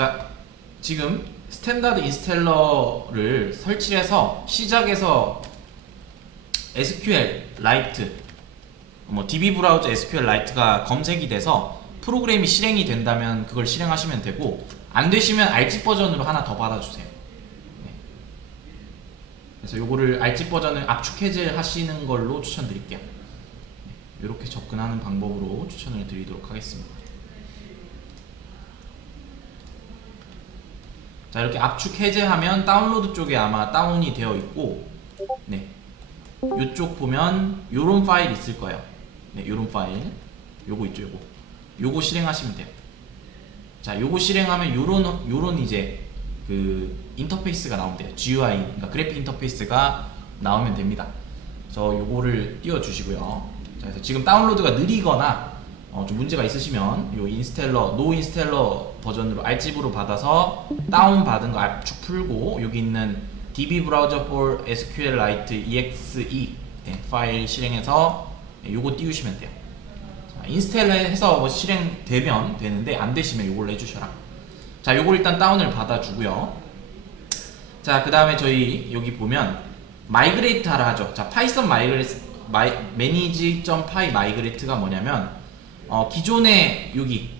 자, 지금 스탠다드 인스텔러를 설치해서 시작해서 SQL 라이트, 뭐 DB 브라우저 SQL 라이트가 검색이 돼서 프로그램이 실행이 된다면 그걸 실행하시면 되고 안 되시면 알집 버전으로 하나 더 받아주세요. 네. 그래서 요거를 알집 버전을 압축 해제 하시는 걸로 추천드릴게요. 이렇게 접근하는 방법으로 추천을 드리도록 하겠습니다. 자 이렇게 압축 해제하면 다운로드 쪽에 아마 다운이 되어 있고 네. 이쪽 보면 요런 파일 있을 거예요. 네 요런 파일. 요거 있죠 요거. 요거 실행하시면 돼요. 자 요거 실행하면 요런 요런 이제 그 인터페이스가 나온대요. GUI 그러니까 그래픽 인터페이스가 나오면 됩니다. 그래서 요거를 띄워 주시고요. 자 그래서 지금 다운로드가 느리거나 어, 좀 문제가 있으시면 요 인스텔러 노 인스텔러 버전으로 알집으로 받아서 다운 받은 거 압축 풀고 여기 있는 db 브라우저 for SQLite exe 네, 파일 실행해서 네, 요거 띄우시면 돼요. 자, 인스텔 해서 뭐 실행되면 되는데 안 되시면 요걸로 해주셔라. 자, 요걸 일단 다운을 받아주고요. 자, 그 다음에 저희 여기 보면 마이그레이트 하라 하죠. 자, 파이썬 마이그레이트 마이, manage.py 마이그레이트가 뭐냐면 어, 기존에 여기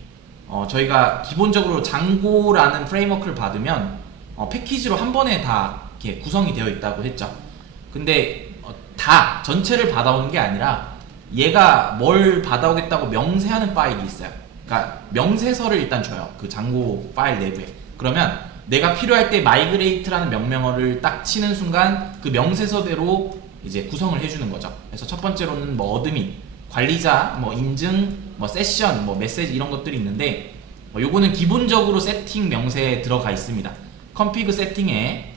어, 저희가 기본적으로 장고라는 프레임워크를 받으면 어, 패키지로 한 번에 다 이렇게 구성이 되어 있다고 했죠. 근데 어, 다 전체를 받아오는 게 아니라 얘가 뭘 받아오겠다고 명세하는 파일이 있어요. 그러니까 명세서를 일단 줘요. 그 장고 파일 내부에. 그러면 내가 필요할 때 마이그레이트라는 명령어를 딱 치는 순간 그 명세서대로 이제 구성을 해주는 거죠. 그래서 첫 번째로는 뭐 어드민, 관리자, 뭐 인증, 뭐 세션, 뭐 메시지 이런 것들이 있는데 어, 요거는 기본적으로 세팅 명세에 들어가 있습니다. 컴피그 세팅에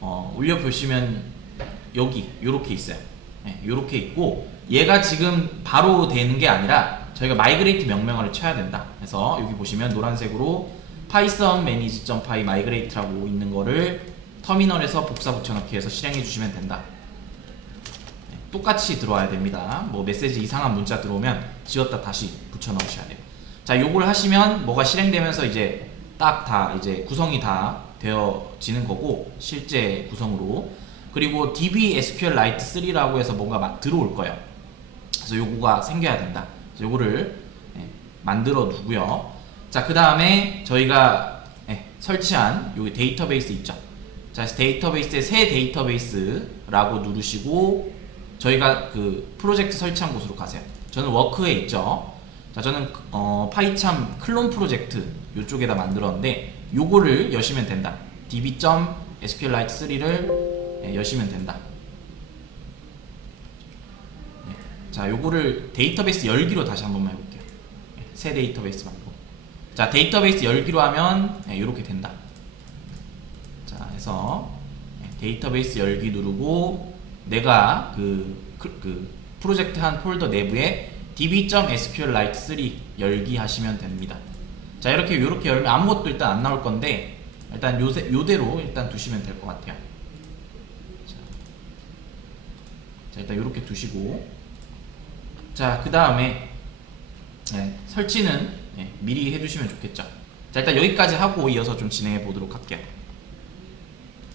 어, 올려 보시면 여기 요렇게 있어요. 네, 요렇게 있고 얘가 지금 바로 되는 게 아니라 저희가 마이그레이트 명령어를 쳐야 된다. 그래서 여기 보시면 노란색으로 python manage.py migrate라고 있는 거를 터미널에서 복사 붙여넣기 해서 실행해 주시면 된다. 네, 똑같이 들어와야 됩니다. 뭐 메시지 이상한 문자 들어오면 지웠다 다시 붙여 넣으셔야 돼요. 자, 요걸 하시면 뭐가 실행되면서 이제 딱 다 이제 구성이 다 되어지는 거고 실제 구성으로 그리고 DB SQLite 3라고 해서 뭔가 막 들어올 거예요. 그래서 요거가 생겨야 된다. 요거를 예, 만들어 두고요. 자, 그 다음에 저희가 예, 설치한 여기 데이터베이스 있죠. 자, 데이터베이스에 새 데이터베이스라고 누르시고 저희가 그 프로젝트 설치한 곳으로 가세요. 저는 워크에 있죠. 자, 저는 어, 파이참 클론 프로젝트 이쪽에다 만들었는데 요거를 여시면 된다. db.sqlite 3를 예, 여시면 된다. 네. 자, 요거를 데이터베이스 열기로 다시 한 번만 해볼게요. 예, 새 데이터베이스 말고. 자, 데이터베이스 열기로 하면 이렇게 된다. 자, 해서 예, 데이터베이스 열기 누르고 내가 그, 그, 그 프로젝트 한 폴더 내부에 db.sqlite 3 열기 하시면 됩니다. 자, 이렇게 이렇게 열면 아무것도 일단 안 나올 건데 일단 요새 요대로 일단 두시면 될 것 같아요. 자, 자, 일단 이렇게 두시고 자, 그 다음에 네, 설치는 네, 미리 해주시면 좋겠죠. 자, 일단 여기까지 하고 이어서 좀 진행해 보도록 할게요.